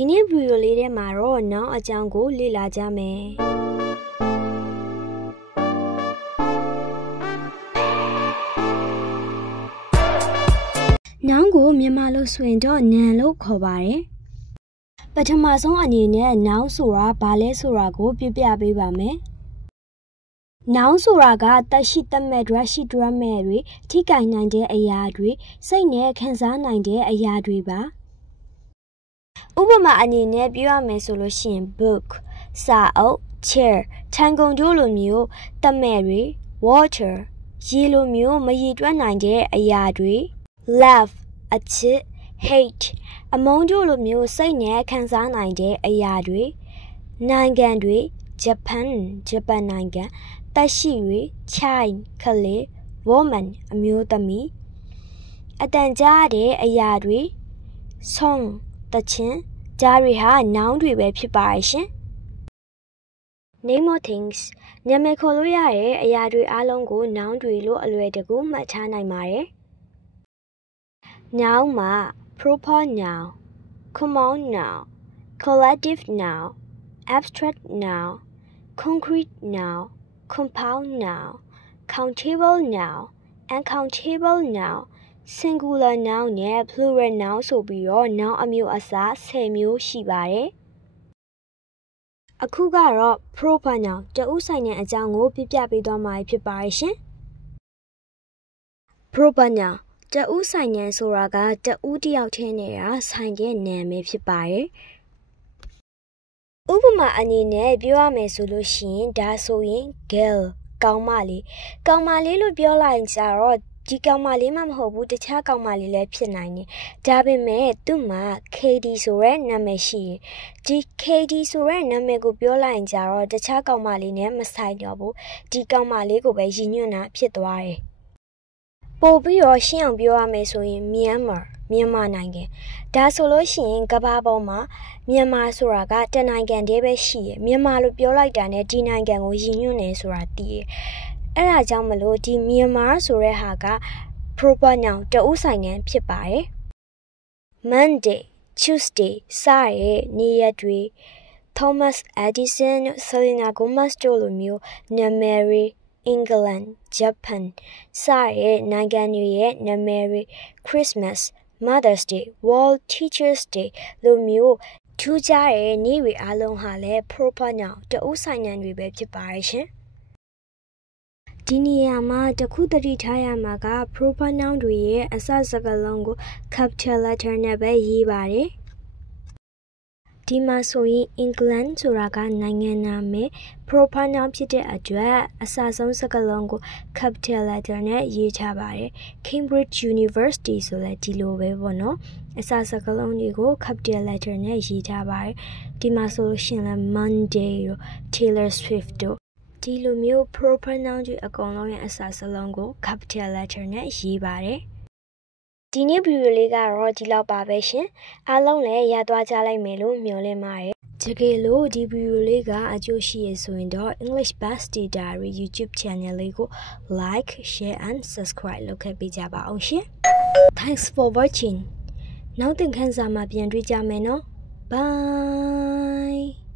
ဒီနေ့ဗီဒီယိုလေးထဲမှာတော့နောင်အကြောင်းကိုလေ့လာကြမယ်နောင်ကိုမြန်မာလို့ဆိုရင်တော့နံလို့ခေါ်ပါတယ်ပထမဆုံးအနေနဲ့နောင်ဆိုတာဘာလဲဆိုတာကိုပြပြပေးပါမယ်နောင်ဆိုတာကတက်ရှိတက်မဲ့ဒရရှိဒရမဲ့တွေထိကိုင်နိုင်တဲ့အရာတွေစိတ်နဲ့ခံစားနိုင်တဲ့အရာတွေပါဥပမာအနေနဲ့ပြောရမယ်ဆိုလို့ရှိရင် book စာအုပ် chair ထိုင်ကုန်တို့လိုမျိုးတက်မဲ့တွေ water ရေလိုမျိုးမရေတွက်နိုင်တဲ့အရာတွေ love အချစ် hate အမုန်းတို့လိုမျိုးစိတ်နဲ့ခံစားနိုင်တဲ့အရာတွေနိုင်ငံတွေ Japan နိုင်ငံတက်ရှိတွေ child ကလေး woman အမျိုးသမီးအတန်ကြားတဲ့အရာတွေ song တခြင်းကြားတွေဟာနောင်တွေပဲဖြစ်ပါရဲ့ရှင် Name of things နာမည်ခေါ်လို့ရတဲ့အရာတွေအားလုံးကိုနောင်တွေလို့အလွယ်တကူမှတ်ထားနိုင်ပါတယ်နောင်မှာ proper noun common noun collective noun abstract noun concrete noun compound noun countable noun uncountable noun singular noun နဲ့ plural noun ဆိုပြီးတော့ noun အမျိုးအစား10မျိုးရှိပါတယ်အခုကတော့ proper noun တဦးဆိုင်တဲ့အကြောင်းကိုပြပြပေးသွားမှာဖြစ်ပါတယ်ရှင် proper noun တဦးဆိုင်နေဆိုတာကတဦးတယောက်ထဲနေတာဆိုင်တဲ့နာမည်ဖြစ်ပါတယ်ဥပမာအနေနဲ့ပြောရမယ်ဆိုလို့ရှိရင်ဒါဆိုရင် girl ကောင်မလေးလို့ပြောလိုက်ကြတော့ဒီကောင်မလေးမှမဟုတ်ဘူးတခြားကောင်မလေးလည်းဖြစ်နိုင်တယ်ဒါပေမဲ့သူ့မှာ KD ဆိုတဲ့နာမည်ရှိတယ်ဒီ KD ဆိုတဲ့နာမည်ကိုပြောလိုက်ကြတော့တခြားကောင်မလေးနဲ့မဆိုင်တော့ဘူးဒီကောင်မလေးကိုပဲရည်ညွှန်းတာဖြစ်သွားတယ်ပို့ပြီးတော့ရှင်းအောင်ပြောရမယ်ဆိုရင်မြန်မာနိုင်ငံဒါဆိုလို့ရှိရင်ကမ္ဘာပေါ်မှာမြန်မာဆိုတာကတနိုင်ငံတည်းပဲရှိရမြန်မာလို့ပြောလိုက်တာနဲ့ဒီနိုင်ငံကိုရည်ညွှန်းနေဆိုတာတည်ရအဲ့ဒါကြောင့်မလို့ဒီမြန်မာဆိုတဲ့ဟာက proper noun တဦးဆိုင်ငံဖြစ်ပါတယ် Monday Tuesday စတဲ့နေ့ရက်တွေ Thomas Edison Selena Gomez တို့လိုမျိုးနာမည်တွေEngland, Japan စတဲ့နိုင်ငံတွေရဲ့နာမည်တွေ Christmas, Mother's Day, World Teachers Day လိုမျိုးထူးခြားတဲ့နေ့တွေအားလုံးဟာလည်း proper noun တဦးဆိုင်ငံတွေပဲဖြစ်ပါရဲ့ရှင်ဒီနေရာမှာတခုသတိထားရမှာက proper noun တွေရဲ့အစစကားလုံးကို capital letter နဲ့ပဲရေးပါတယ်ဒီမှာဆိုရင် England ဆိုတာကနိုင်ငံနာမည် proper noun ဖြစ်တဲ့အတွက်အစဆုံးစကားလုံးကို capital letter နဲ့ရေးထားပါတယ် Cambridge University ဆိုလည်းဒီလိုပဲပေါ့နော်အစစကားလုံးတွေကို capital letter နဲ့ရေးထားပါတယ်ဒီမှာဆိုလို့ရှိရင်လည်း Monday တို့ Taylor Swift တို့ဒီလိုမျိုး proper noun တွေအကုန်လုံးရဲ့အစစလုံးကို capital letter နဲ့ရေးပါတယ်ဒီနေ့ဗီဒီယိုလေးကတော့ဒီလောက်ပါပဲရှင်အားလုံးလည်းရသွားကြလိုက်မယ်လို့မျှော်လင့်ပါတယ်တကယ်လို့ဒီဗီဒီယိုလေးကအကျိုးရှိရဆိုရင်တော့ English Bestie Diary YouTube channel လေးကို like share and subscribe လုပ်ခဲ့ပေးကြပါအောင်ရှင် Thanks for watching နောက်သင်ခန်းစာမှာပြန်တွေ့ကြမယ်နော် Bye